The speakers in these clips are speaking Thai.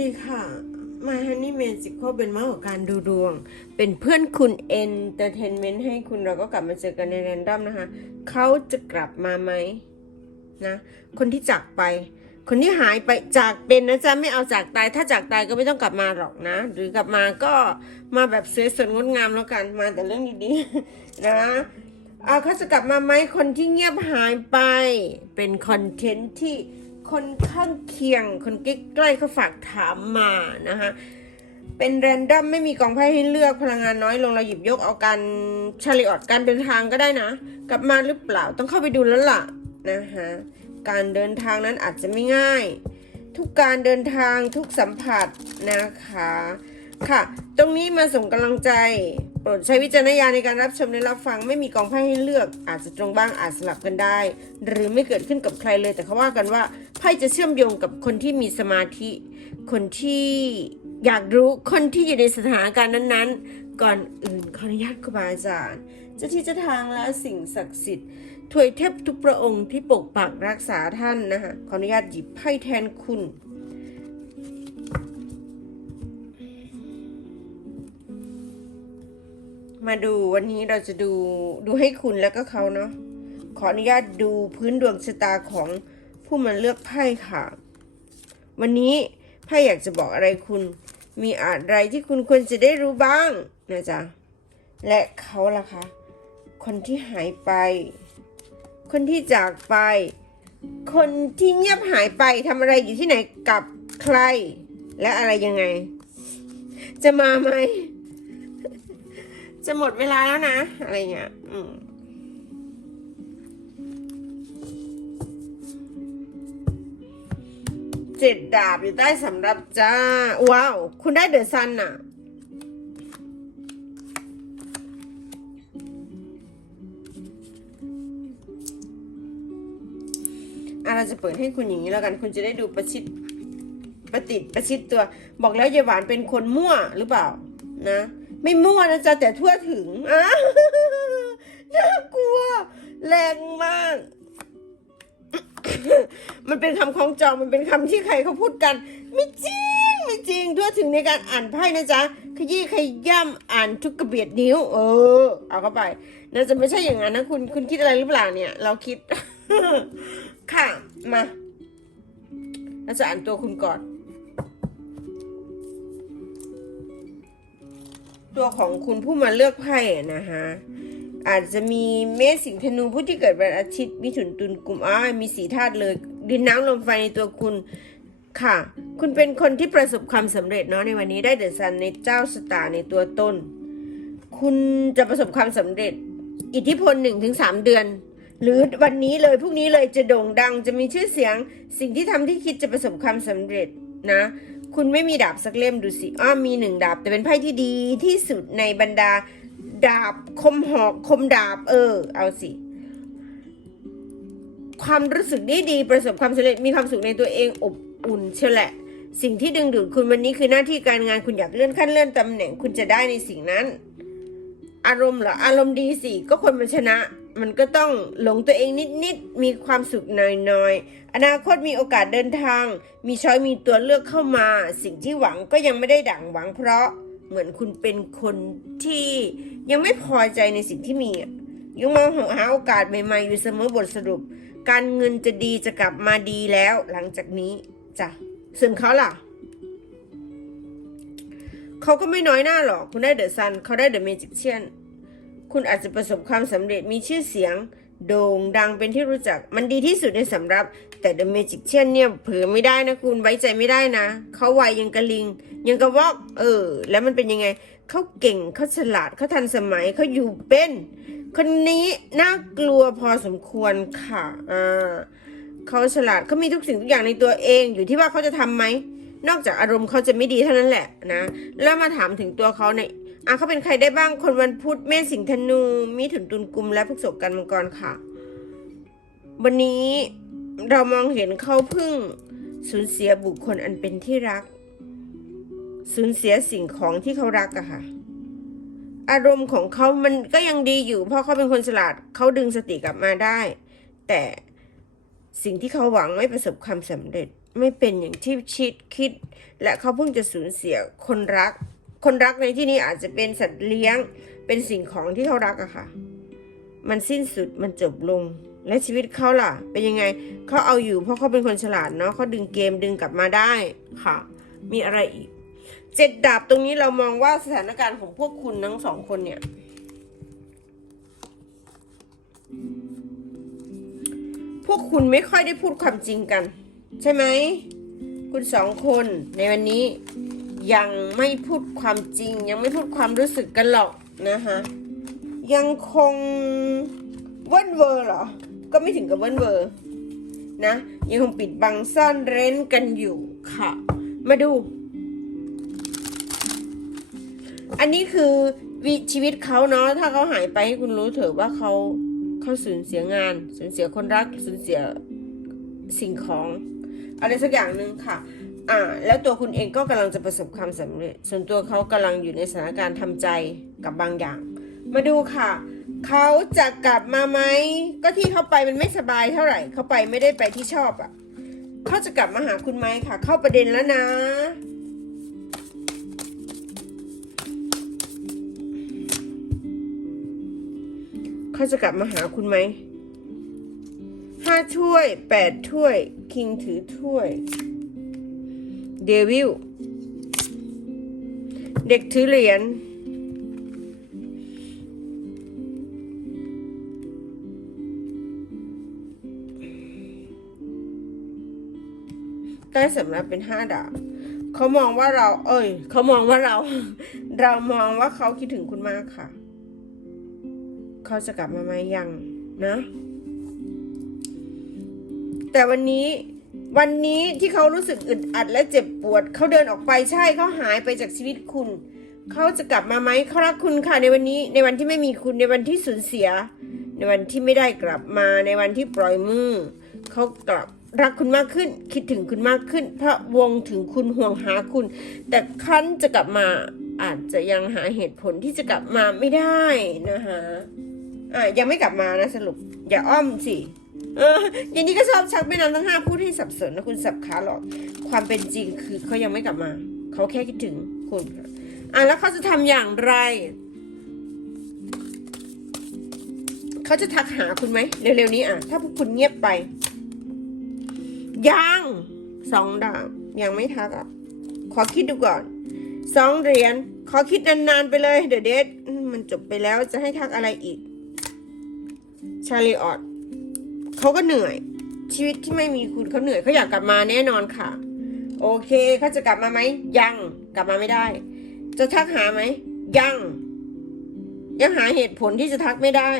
ดีค่ะมาฮันนี่เมจิคเป็นมากกว่าการดูดวง เป็นเพื่อนคุณเอนเตอร์เทนเมนต์ให้คุณเราก็กลับมาเจอกันในแรนดอมนะคะ เขาจะกลับมาไหมนะ คนที่จากไป คนที่หายไปจากเป็นนะจ๊ะไม่เอาจากตาย ถ้าจากตายก็ไม่ต้องกลับมาหรอกนะ หรือกลับมาก็มาแบบสวยสดงดงามแล้วกัน มาแต่เรื่องดีๆนะเอาเขาจะกลับมาไหมคนที่เงียบหายไป เป็นคอนเทนต์ที่ คนข้างเคียง คนใกล้ๆเขาฝากถามมานะคะเป็นแรนดอมไม่มีกองไพ่ให้เลือกพลังงานน้อยลงเราหยิบยกเอาการชาลิออดการเดินทางก็ได้นะ กลับมาหรือเปล่าต้องเข้าไปดูแล้วล่ะนะคะการเดินทางนั้นอาจจะไม่ง่าย ทุกการเดินทางทุกสัมผัสนะคะ ค่ะ ตรงนี้มาส่งกำลังใจ ปรดใช้วิจารณญาณในการรับชมและรับฟังไม่มีกองไพ่ให้เลือก อาจจะตรงบ้างอาจสลับกันได้ หรือไม่เกิดขึ้นกับใครเลย แต่เขาว่ากันว่าไพ่จะเชื่อมโยงกับคนที่มีสมาธิ คนที่อยากรู้คนที่อยู่ในสถานการณ์นั้นๆ ก่อนอื่นขออนุญาตครูบาอาจารย์เจ้าที่เจ้าทางและสิ่งศักดิ์สิทธิ์ถวยเทพทุกพระองค์ที่ปกปักรักษาท่านนะคะขออนุญาตหยิบไพ่แทนคุณ มาดูวันนี้เราจะดูดูให้คุณแล้วก็เขาเนาะขออนุญาตดูพื้นดวงชะตาของผู้มาเลือกไพ่ค่ะ วันนี้ไพ่อยากจะบอกอะไรคุณ มีอะไรที่คุณควรจะได้รู้บ้างนะจ๊ะและเขาล่ะคะ คนที่หายไป คนที่จากไป คนที่เงียบหายไปทำอะไรอยู่ที่ไหนกับใคร และอะไรยังไง จะมาไหม จะหมดเวลาแล้วนะ อะไรเงี้ย อืมเจ็ดดาบอยู่ใต้สำรับจ้า ว้าว คุณได้เดอะซันน่ะอะเราจะเปิดให้คุณอย่างนี้แล้วกัน คุณจะได้ดูประชิดประติดประชิดตัว บอกแล้วยายหวานเป็นคนมั่วหรือเปล่า นะ ไม่มั่วนะจ๊ะแต่ทั่วถึงอะน่ากลัว แรงมาก มันเป็นคำคล้องจองมันเป็นคำที่ใครเขาพูดกัน ไม่จริงไม่จริงทั่วถึงในการอ่านไพ่นะจ๊ะขยี้ขย่ำอ่านทุกกระเบียดนิ้ว เออ เอาเข้าไปน่าจะไม่ใช่อย่างนั้นนะคุณคุณคิดอะไรหรือเปล่าเนี่ย เราคิด ค่ะ มาเราจะอ่านตัวคุณก่อน ตัวของคุณผู้มาเลือกไพ่อะนะคะอาจจะมีเมษสิงห์ธนูผู้ที่เกิดวันอาทิตย์มิถุนตุลกุมอ้ายมีสีธาตุเลย ดินน้ำลมไฟในตัวคุณค่ะ คุณเป็นคนที่ประสบความสำเร็จเนาะในวันนี้ได้เดอะซันในเจ้าสตาร์ในตัวต้นคุณจะประสบความสำเร็จ อิทธิพลหนึ่งถึงสามเดือน หรือวันนี้เลยพรุ่งนี้เลยจะโด่งดังจะมีชื่อเสียง สิ่งที่ทำที่คิดจะประสบความสำเร็จนะ คุณไม่มีดาบสักเล่มดูสิอ้อมีหนึ่งดาบ แต่เป็นไพ่ที่ดีที่สุดในบรรดาดาบคมหอกคมดาบ เออ เอาสิ ความรู้สึกดีดีประสบความสำเร็จมีความสุขในตัวเองอบอุ่นเชแหละ สิ่งที่ดึงดูดคุณวันนี้คือหน้าที่การงานคุณอยากเลื่อนขั้นเลื่อนตำแหน่งคุณจะได้ในสิ่งนั้น อารมณ์เหรออารมณ์ดีสิก็คนมันชนะ มันก็ต้องหลงตัวเองนิดๆ มีความสุขหน่อยๆ อนาคตมีโอกาสเดินทาง มีช้อยมีตัวเลือกเข้ามา สิ่งที่หวังก็ยังไม่ได้ดั่งหวังเพราะเหมือนคุณเป็นคนที่ยังไม่พอใจในสิ่งที่มีอะยังมองหาโอกาสใหม่ๆ อยู่เสมอบทสรุป การเงินจะดีจะกลับมาดีแล้ว หลังจากนี้จ้ะส่วนเขาล่ะเขาก็ไม่น้อยหน้าหรอก คุณได้เดอะซันเขาได้เดอะเมจิกเชียน คุณอาจจะประสบความสำเร็จมีชื่อเสียง โด่งดังเป็นที่รู้จัก มันดีที่สุดในสำรับ แต่เดอะเมจิกเชียนเนี่ยเผลอไม่ได้นะคุณไว้ใจไม่ได้นะ เขาไวยังกระลิง ยังกระวอก เออ แล้วมันเป็นยังไง เขาเก่งเขาฉลาดเขาทันสมัยเขาอยู่เป็น คนนี้น่ากลัวพอสมควรค่ะอ่าเขาฉลาดเขามีทุกสิ่งทุกอย่างในตัวเอง อยู่ที่ว่าเขาจะทำไหมนอกจากอารมณ์เขาจะไม่ดีเท่านั้นแหละนะ แล้วมาถามถึงตัวเขาใน อะเขาเป็นใครได้บ้างคนวันพุธเมษสิงห์ธนูมิถุนตุลกุมและพฤษภกันมังกรค่ะ วันนี้เรามองเห็นเขาพิ่งสูญเสียบุคคลอันเป็นที่รัก สูญเสียสิ่งของที่เขารักอะค่ะ อารมณ์ของเขามันก็ยังดีอยู่ เพราะเขาเป็นคนฉลาดเขาดึงสติกลับมาได้ แต่สิ่งที่เขาหวังไม่ประสบความสำเร็จไม่เป็นอย่างที่ชิดคิด และเขาเพิ่งจะสูญเสียคนรัก คนรักในที่นี้อาจจะเป็นสัตว์เลี้ยง เป็นสิ่งของที่เขารักอะค่ะ มันสิ้นสุดมันจบลง และชีวิตเขาล่ะ เป็นยังไงเขาเอาอยู่เพราะเขาเป็นคนฉลาดเนาะเขาดึงเกมดึงกลับมาได้ค่ะ มีอะไรอีกเจ็ดดาบตรงนี้เรามองว่าสถานการณ์ของพวกคุณทั้งสองคนเนี่ย พวกคุณไม่ค่อยได้พูดความจริงกัน ใช่ไหม คุณสองคนในวันนี้ ยังไม่พูดความจริง ยังไม่พูดความรู้สึกกันหรอกนะคะยังคงเว้นเวอร์เหรอ ก็ไม่ถึงกับเว้นเวอร์นะ ยังคงปิดบังซ่อนเร้นกันอยู่ค่ะ มาดู อันนี้คือวิชีวิตเขาเนาะถ้าเขาหายไปให้คุณรู้เถอะว่าเขาเขาสูญเสียงาน สูญเสียคนรัก สูญเสียสิ่งของ อะไรสักอย่างหนึ่งค่ะ อ่าแล้วตัวคุณเองก็กำลังจะประสบความสำเร็จ ส่วนตัวเขากำลังอยู่ในสถานการณ์ทำใจกับบางอย่าง มาดูค่ะ เขาจะกลับมาไหมก็ที่เขาไปมันไม่สบายเท่าไหร่เขาไปไม่ได้ไปที่ชอบอะ่ะเขาจะกลับมาหาคุณไหมค่ะ เข้าประเด็นแล้วนะ เขาจะกลับมาหาคุณไหมห้าถ้วยแปดถ้วย คิงถือถ้วย เดวิลเด็กถือเหรียญได้สำรับเป็นห้าดาบเขามองว่าเรา เอ้ยเขามองว่าเรา เรามองว่าเขาคิดถึงคุณมากค่ะ เขาจะกลับมาไหมยังนะ แต่วันนี้ วันนี้ที่เขารู้สึกอึดอัดและเจ็บปวด เขาเดินออกไปใช่เขาหายไปจากชีวิตคุณ เขาจะกลับมาไหมเขารักคุณค่ะในวันนี้ ในวันที่ไม่มีคุณในวันที่สูญเสีย ในวันที่ไม่ได้กลับมาในวันที่ปล่อยมือ เขากลับรักคุณมากขึ้น คิดถึงคุณมากขึ้น พระวงถึงคุณห่วงหาคุณ แต่คันจะกลับมาอาจจะยังหาเหตุผลที่จะกลับมาไม่ได้นะคะอะยังไม่กลับมานะสรุป อย่าอ้อมสิ เออย่างนี้ก็ชอบชักแม่น้ำทั้งห้าพูดให้สับสนนะคุณสับขาหรอกความเป็นจริงคือเขายังไม่กลับมา เขาแค่คิดถึงคุณค่ะอะแล้วเขาจะทำอย่างไร เขาจะทักหาคุณไหมเร็วๆนี้อะ ถ้าพวกคุณเงียบไป ยังสองดาบยังไม่ทักอะ ขอคิดดูก่อนสองเหรียญขอคิดนานๆไปเลยเดี๋ยวเดทมันจบไปแล้วจะให้ทักอะไรอีกชาลีออด เขาก็เหนื่อย ชีวิตที่ไม่มีคุณเขาเหนื่อยเขาอยากกลับมาแน่นอนค่ะ โอเคเขาจะกลับมาไหมยังกลับมาไม่ได้ จะทักหาไหมยังยังหาเหตุผลที่จะทักไม่ได้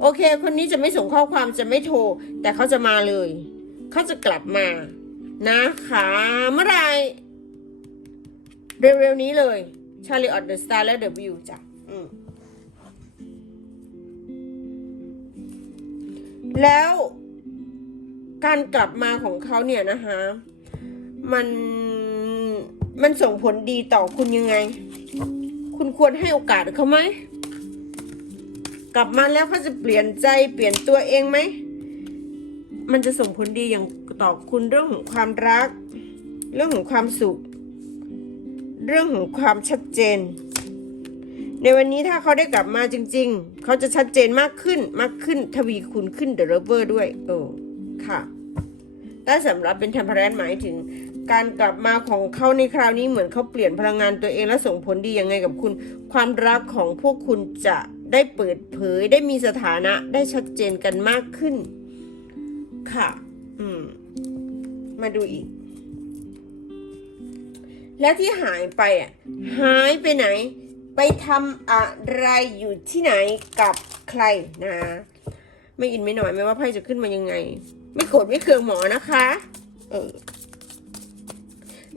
โอเค คนนี้จะไม่ส่งข้อความจะไม่โทร แต่เขาจะมาเลยเขาจะกลับมา นะคะเมื่อไรเร็วๆนี้เลยชาลีออดเดอะสตาร์และเดอะวิวจ้ะอืม แล้วการกลับมาของเขาเนี่ยนะคะ มันมันส่งผลดีต่อคุณยังไง คุณควรให้โอกาสเขาไหม กลับมาแล้วเขาจะเปลี่ยนใจเปลี่ยนตัวเองไหม มันจะส่งผลดีอย่างต่อคุณเรื่องของความรัก เรื่องของความสุข เรื่องของความชัดเจน ในวันนี้ถ้าเขาได้กลับมาจริง ๆ เขาจะชัดเจนมากขึ้นมากขึ้นทวีคูณขึ้นเดอะเรเวอร์ด้วย เออ ค่ะแต่สำหรับเป็นเทมเพลนหมายถึง การกลับมาของเขาในคราวนี้เหมือนเขาเปลี่ยนพลังงานตัวเองและส่งผลดียังไงกับคุณ ความรักของพวกคุณจะได้เปิดเผยได้มีสถานะได้ชัดเจนกันมากขึ้น ค่ะ อืม มาดูอีก แล้วที่หายไปอะ หายไปไหน ไปทำอะไรอยู่ที่ไหนกับใครนะ ไม่อินไม่หน่อยไม่ว่าไพ่จะขึ้นมายังไง ไม่โกรธไม่เคืองหมอนะคะเออ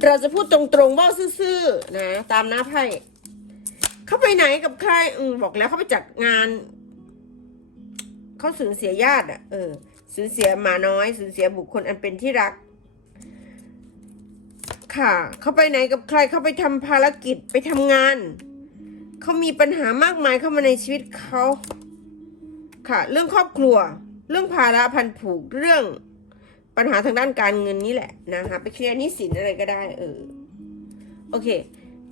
เราจะพูดตรงๆเบ้าซื่อๆนะ ตามหน้าไพ่เขาไปไหนกับใครอืมบอกแล้วเขาไปจัดงานเขาสูญเสียญาติอะเออสูญเสียหมาน้อยสูญเสียบุคคลอันเป็นที่รัก ค่ะ เขาไปไหนกับใครเขาไปทำภารกิจไปทำงาน เขามีปัญหามากมายเข้ามาในชีวิตเขาค่ะ เรื่องครอบครัว เรื่องภาระพันผูกเรื่องปัญหาทางด้านการเงินนี่แหละนะคะไปเคลียร์หนี้สินอะไรก็ได้ เออ โอเค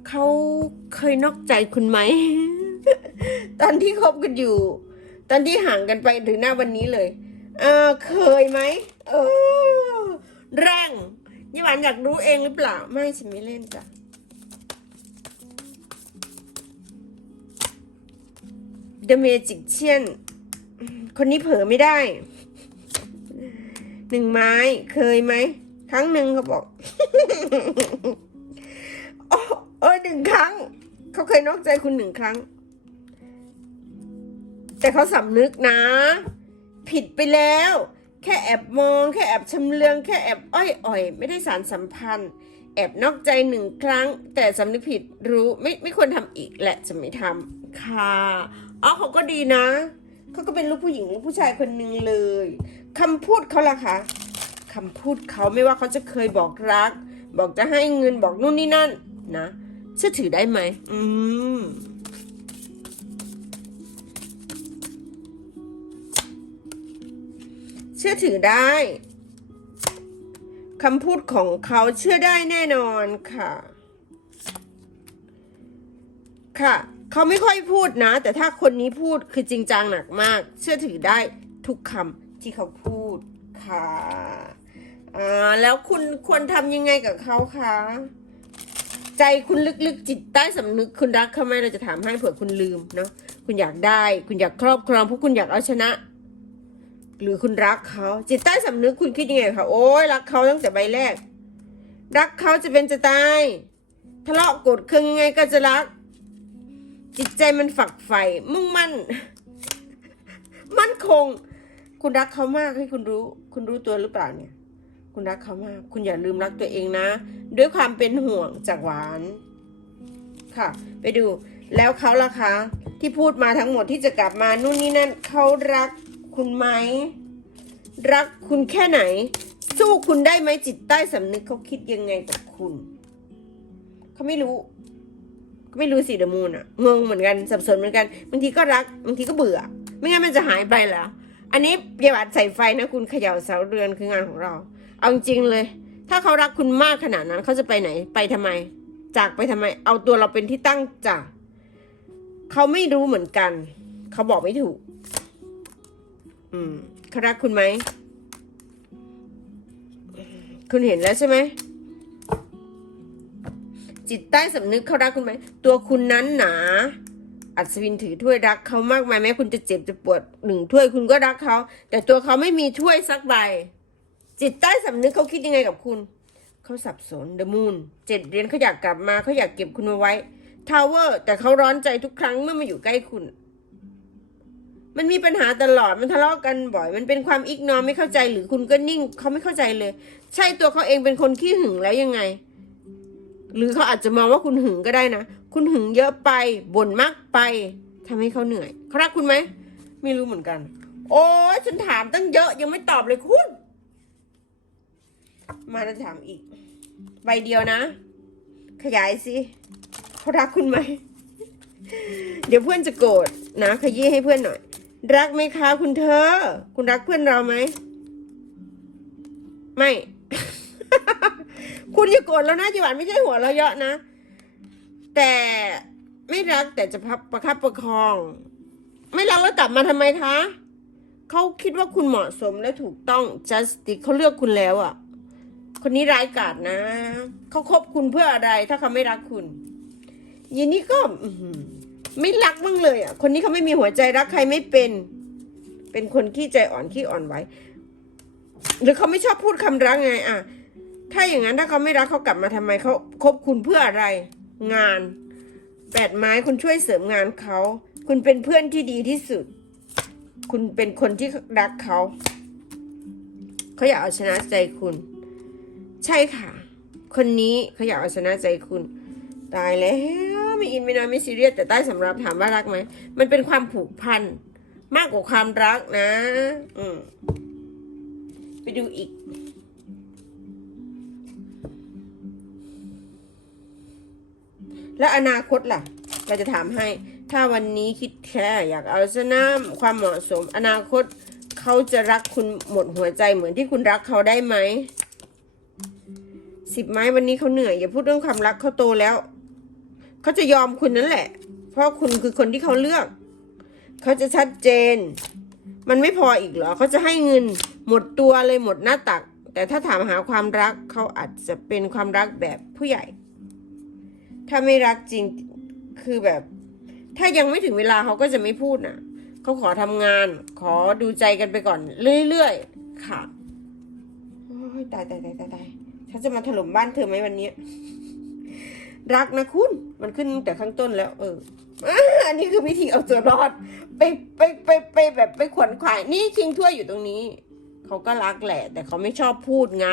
เขาเคยนอกใจคุณไหม ตอนที่คบกันอยู่ ตอนที่ห่างกันไปถึงหน้าวันนี้เลย เออเคยไหมเออแรงยี่หวานอยากรู้เองหรือเปล่า ไม่ฉันไม่เล่นจ้ะ The Magician คนนี้เผลอไม่ได้ หนึ่งไม้เคยไหม ครั้งหนึ่งเขาบอกโอ้เออหนึ่งครั้ง เขาเคยนอกใจคุณหนึ่งครั้ง แต่เขาสำนึกนะ ผิดไปแล้ว แค่แอบมอง แค่แอบชำเลือง แค่แอบอ้อยอ่อย ไม่ได้สารสัมพันธ์ แอบนอกใจหนึ่งครั้ง แต่สำนึกผิดรู้ไม่ไม่ควรทำอีกแหละจะไม่ทำค่ะ อ๋อเขาก็ดีนะ เขาก็เป็นลูกผู้หญิงลูกผู้ชายคนหนึ่งเลยคำพูดเขาล่ะคะคำพูดเขาไม่ว่าเขาจะเคยบอกรัก บอกจะให้เงินบอกนู่นนี่นั่นนะเชื่อถือได้ไหม อืมเชื่อถือได้คำพูดของเขาเชื่อได้แน่นอนค่ะ ค่ะ เขาไม่ค่อยพูดนะ แต่ถ้าคนนี้พูดคือจริงจังหนักมาก เชื่อถือได้ทุกคำที่เขาพูดค่ะอ่าแล้วคุณควรทำยังไงกับเขาคะใจคุณลึกๆจิตใต้สำนึกคุณรักเขาไหมเราจะถามให้เผื่อคุณลืมเนาะคุณอยากได้ คุณอยากครอบครองเพราะคุณอยากเอาชนะ หรือคุณรักเขาจิตใต้สำนึกคุณคิดยังไงคะโอ้ยรักเขาตั้งแต่ใบแรก รักเขาจะเป็นจะตายทะเลาะโกรธเคืองยังไงก็จะรัก จิตใจมันฝักใฝ่มุ่งมั่น มั่นคง คุณรักเขามากให้คุณรู้ คุณรู้ตัวหรือเปล่าเนี่ย คุณรักเขามาก คุณอย่าลืมรักตัวเองนะ ด้วยความเป็นห่วงจากหวาน ค่ะ ไปดู แล้วเขาล่ะคะ ที่พูดมาทั้งหมดที่จะกลับมานู่นนี่นั่นเขารักคุณไหม รักคุณแค่ไหน สู้คุณได้ไหมจิตใต้สำนึกเขาคิดยังไงกับคุณ เขาไม่รู้ ไม่รู้สิเดมูนอะงงเหมือนกันสับสนเหมือนกันบางทีก็รักบางทีก็เบื่อ ไม่งั้นมันจะหายไปแล้วอันนี้เยาวัดใส่ไฟนะคุณเขย่าเสาเรือนคืองานของเรา เอาจริงเลย ถ้าเขารักคุณมากขนาดนั้นเขาจะไปไหนไปทำไม จากไปทำไม เอาตัวเราเป็นที่ตั้งจ้ะเขาไม่รู้เหมือนกัน เขาบอกไม่ถูก อืมเขารักคุณไหม คุณเห็นแล้วใช่ไหม จิตใต้สำนึกเขารักคุณไหม ตัวคุณนั้นหนา อัศวินถือถ้วยรักเขามากมายแม้คุณจะเจ็บจะปวดหนึ่งถ้วยคุณก็รักเขา แต่ตัวเขาไม่มีถ้วยสักใบ จิตใต้สำนึกเขาคิดยังไงกับคุณ เขาสับสนเดมูนเจ็ดเรียนเขาอยากกลับมาเขาอยากเก็บคุณมาไว้ทาวเวอร์แต่เขาร้อนใจทุกครั้งเมื่อมาอยู่ใกล้คุณ มันมีปัญหาตลอดมันทะเลาะกันบ่อย มันเป็นความอิกนอไม่เข้าใจหรือคุณก็นิ่งเขาไม่เข้าใจเลย ใช่ตัวเขาเองเป็นคนขี้หึงแล้วยังไง หรือเขาอาจจะมองว่าคุณหึงก็ได้นะ คุณหึงเยอะไปบ่นมากไปทำให้เขาเหนื่อยเขารักคุณไหมไม่รู้เหมือนกัน โอ้ยฉันถามตั้งเยอะยังไม่ตอบเลยคุณ มาจะถามอีก ใบเดียวนะ ขยายสิเขารักคุณไหม เดี๋ยวเพื่อนจะโกรธนะ ขยี้ให้เพื่อนหน่อย รักไหมคะคุณเธอ คุณรักเพื่อนเราไหม ไม่ คุณอย่าโกรธแล้วนะจิหวานไม่ใช่หัวเราะเยอะนะ แต่ไม่รักแต่จะพับประคับประคอง ไม่รักแล้วกลับมาทำไมคะเขาคิดว่าคุณเหมาะสมและถูกต้อง justice เขาเลือกคุณแล้วอะ่ะ คนนี้ร้ายกาจนะเขาคบคุณเพื่ออะไร ถ้าเขาไม่รักคุณยีนี้ก็ไม่รักบ้างเลยอะ่ะ คนนี้เขาไม่มีหัวใจรักใครไม่เป็น เป็นคนขี้ใจอ่อนขี้อ่อนไหวหรือเขาไม่ชอบพูดคำรักไง อะ ถ้าอย่างนั้นถ้าเขาไม่รักเขากลับมาทำไมเขาคบคุณเพื่ออะไร งานแปดไม้คุณช่วยเสริมงานเขา คุณเป็นเพื่อนที่ดีที่สุด คุณเป็นคนที่รักเขาเขาอยากเอาชนะใจคุณ ใช่ค่ะ คนนี้เขาอยากเอาชนะใจคุณ ตายแล้วไม่อินไม่นอยไม่ซีเรียสแต่ใต้สำรับถามว่ารักไหมมันเป็นความผูกพันมากกว่าความรักนะ อืมไปดูอีก แล้วอนาคตล่ะ เราจะถามให้ ถ้าวันนี้คิดแค่อยากเอาชนะความเหมาะสม อนาคตเขาจะรักคุณหมดหัวใจเหมือนที่คุณรักเขาได้ไหมสิบไม้วันนี้เขาเหนื่อยอย่าพูดเรื่องความรักเขาโตแล้วเขาจะยอมคุณนั่นแหละ เพราะคุณคือคนที่เขาเลือกเขาจะชัดเจน มันไม่พออีกเหรอเขาจะให้เงินหมดตัวเลยหมดหน้าตัก แต่ถ้าถามหาความรักเขาอาจจะเป็นความรักแบบผู้ใหญ่ ถ้าไม่รักจริงคือแบบ ถ้ายังไม่ถึงเวลาเขาก็จะไม่พูดนะเขาขอทำงาน ขอดูใจกันไปก่อน เรื่อยๆ ค่ะตายตายตายตายตายฉันจะมาถล่มบ้านเธอไหมวันนี้ รักนะคุณ มันขึ้นแต่ข้างต้นแล้ว เอออันนี้คือวิธีเอาตัวรอด ไปไปไปไปแบบไปขวนขวาย นี่ชิงถ้วยอยู่ตรงนี้ เขาก็รักแหละ แต่เขาไม่ชอบพูดไง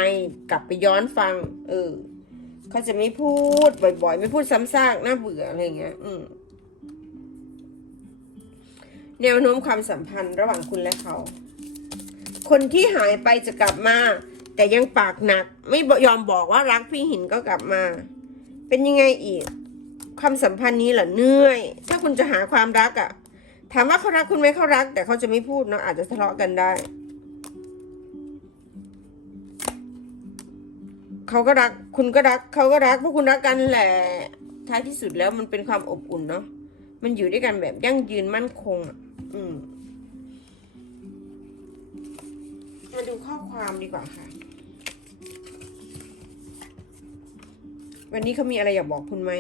กลับไปย้อนฟัง เออ เขาจะไม่พูดบ่อยๆ ไม่พูดซ้ำซากน่าเบื่ออะไรเงี้ย อืมแนวโน้มความสัมพันธ์ระหว่างคุณและเขา คนที่หายไปจะกลับมา แต่ยังปากหนัก ไม่ยอมบอกว่ารักพี่หินก็กลับมา เป็นยังไงอีก ความสัมพันธ์นี้เหรอเหนื่อย ถ้าคุณจะหาความรักอะ่ะ ถามว่าเขารักคุณไหมเขารัก แต่เขาจะไม่พูดเนาะอาจจะทะเลาะกันได้ เขาก็รัก คุณก็รัก เขาก็รัก พวกคุณรักกันแหละ ท้ายที่สุดแล้วมันเป็นความอบอุ่นเนาะ มันอยู่ด้วยกันแบบยั่งยืนมั่นคงอะ อืม มาดูข้อความดีกว่าค่ะ วันนี้เขามีอะไรอยากบอกคุณไหม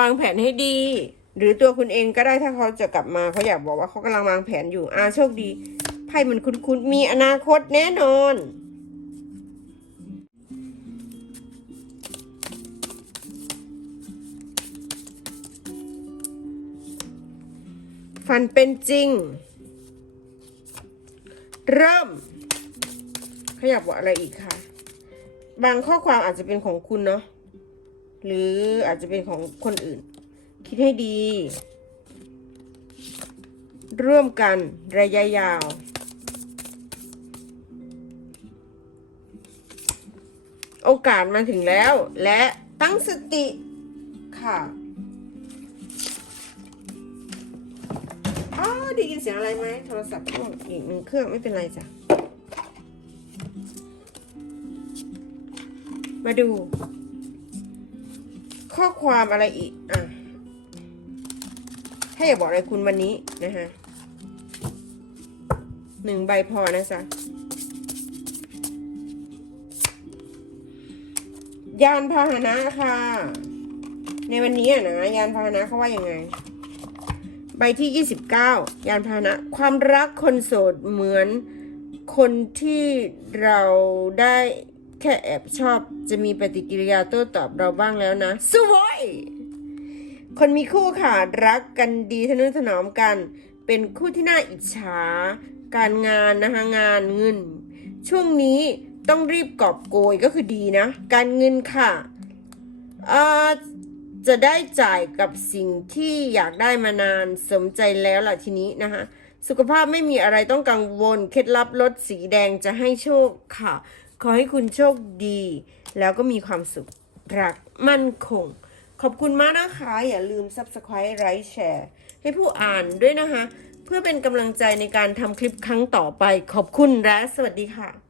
วางแผนให้ดี หรือตัวคุณเองก็ได้ถ้าเขาจะกลับมาเขาอยากบอกว่าเขากำลังวางแผนอยู่อาโชคดีไพ่มันคุ้นๆมีอนาคตแน่นอนฝันเป็นจริง เริ่ม ขยากบอกอะไรอีกคะบางข้อความอาจจะเป็นของคุณเนาะ หรืออาจจะเป็นของคนอื่น คิดให้ดี ร่วมกันระยะยาว โอกาสมาถึงแล้ว และตั้งสติค่ะอ๋อได้ยินเสียงอะไรไหมโทรศัพท์พ่วงอีกหนึ่งเครื่องไม่เป็นไรจ้ะมาดู ข้อความอะไรอีก อะถ้าอยากบอกอะไรคุณวันนี้นะฮะหนึ่งใบพอนะจ๊ะยานพาหนะค่ะ ในวันนี้อะนะยานพาหนะเขาว่ายังไง ใบที่29ยานพาหนะ ความรักคนโสดเหมือนคนที่เราได้ แค่แอบชอบจะมีปฏิกิริยาโต้ตอบเราบ้างแล้วนะสวยคนมีคู่ค่ะ รักกันดีทะนุถนอมกัน เป็นคู่ที่น่าอิจฉา การงานนะคะงานเงิน ช่วงนี้ต้องรีบกอบโกยก็คือดีนะ การเงินค่ะเอ่อจะได้จ่ายกับสิ่งที่อยากได้มานานสมใจแล้วล่ะทีนี้นะคะ สุขภาพไม่มีอะไรต้องกังวล เคล็ดลับรถสีแดงจะให้โชคค่ะ ขอให้คุณโชคดี แล้วก็มีความสุขรักมั่นคง ขอบคุณมากนะคะ อย่าลืม Subscribe ไลค์แชร์ให้ผู้อ่านด้วยนะคะ เพื่อเป็นกำลังใจในการทำคลิปครั้งต่อไป ขอบคุณและสวัสดีค่ะ